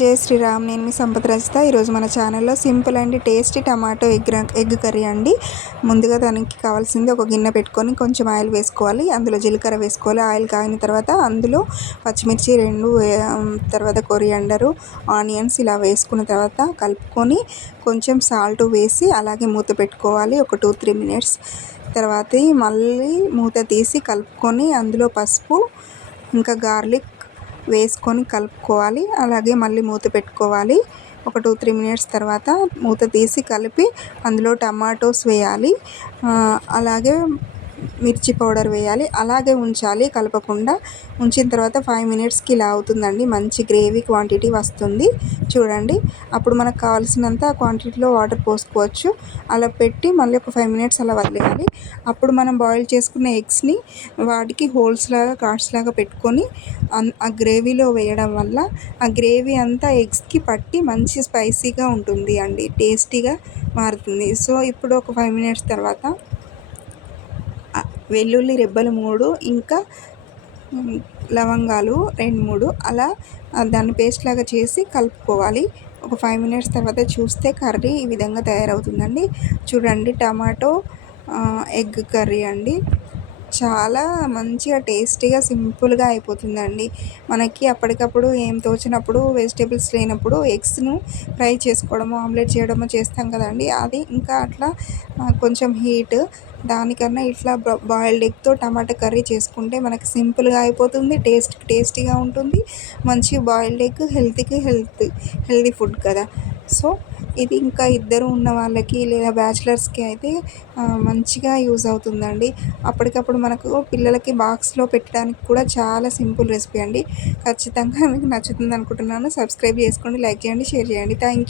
జై శ్రీరామ్. నేను మీ సంపత్ రచిత. ఈరోజు మన ఛానల్లో simple and tasty tomato egg curry అండి. ముందుగా దానికి కావాల్సింది ఒక గిన్నె పెట్టుకొని కొంచెం ఆయిల్ వేసుకోవాలి. అందులో జీలకర్ర వేసుకోవాలి. ఆయిల్ కాగిన తర్వాత అందులో పచ్చిమిర్చి 2, తర్వాత కొరియాండరు, ఆనియన్స్ ఇలా వేసుకున్న తర్వాత కలుపుకొని కొంచెం సాల్ట్ వేసి అలాగే మూత పెట్టుకోవాలి ఒక 2-3 మినిట్స్. తర్వాత మళ్ళీ మూత తీసి కలుపుకొని అందులో పసుపు ఇంకా గార్లిక్ వేసుకొని కలుపుకోవాలి. అలాగే మళ్ళీ మూత పెట్టుకోవాలి. ఒక 2-3 మినిట్స్ తర్వాత మూత తీసి కలిపి అందులో టమాటోస్ వేయాలి. అలాగే మిర్చి పౌడర్ వేయాలి. అలాగే ఉంచాలి కలపకుండా. ఉంచిన తర్వాత 5 మినిట్స్కి ఇలా అవుతుందండి. మంచి గ్రేవీ క్వాంటిటీ వస్తుంది చూడండి. అప్పుడు మనకు కావాల్సినంత క్వాంటిటీలో వాటర్ పోసుకోవచ్చు. అలా పెట్టి మళ్ళీ ఒక 5 మినిట్స్ అలా వదిలేయాలి. అప్పుడు మనం బాయిల్ చేసుకున్న ఎగ్స్ని వాటికి హోల్స్ లాగా కార్డ్స్ లాగా పెట్టుకొని ఆ గ్రేవీలో వేయడం వల్ల ఆ గ్రేవీ అంతా ఎగ్స్కి పట్టి మంచి స్పైసీగా ఉంటుంది అండి, టేస్టీగా మారుతుంది. సో ఇప్పుడు ఒక 5 మినిట్స్ తర్వాత వెల్లుల్లి రెబ్బలు 3 ఇంకా లవంగాలు 2-3 అలా దాన్ని పేస్ట్ లాగా చేసి కలుపుకోవాలి. ఒక 5 మినిట్స్ తర్వాత చూస్తే కర్రీ ఈ విధంగా తయారవుతుందండి. చూడండి, టమాటో ఎగ్ కర్రీ అండి. చాలా మంచిగా టేస్టీగా సింపుల్గా అయిపోతుందండి. మనకి అప్పటికప్పుడు ఏం తోచినప్పుడు వెజిటేబుల్స్ లేనప్పుడు ఎగ్స్ను ఫ్రై చేసుకోవడము, ఆమ్లెట్ చేయడము చేస్తాం కదండి. అది ఇంకా అట్లా కొంచెం హీట్, దానికన్నా ఇట్లా బాయిల్డ్ ఎగ్తో టమాటా కర్రీ చేసుకుంటే మనకి సింపుల్గా అయిపోతుంది, టేస్టీగా ఉంటుంది. మంచి బాయిల్డ్ ఎగ్ హెల్తీ ఫుడ్ కదా. సో ఇది ఇంకా ఇద్దరు ఉన్న వాళ్ళకి లేదా బ్యాచిలర్స్కి అయితే మంచిగా యూజ్ అవుతుందండి. అప్పటికప్పుడు మనకు పిల్లలకి బాక్స్లో పెట్టడానికి కూడా చాలా సింపుల్ రెసిపీ అండి. ఖచ్చితంగా మీకు నచ్చుతుంది అనుకుంటున్నాను. సబ్స్క్రైబ్ చేసుకోండి, లైక్ చేయండి, షేర్ చేయండి. Thank you.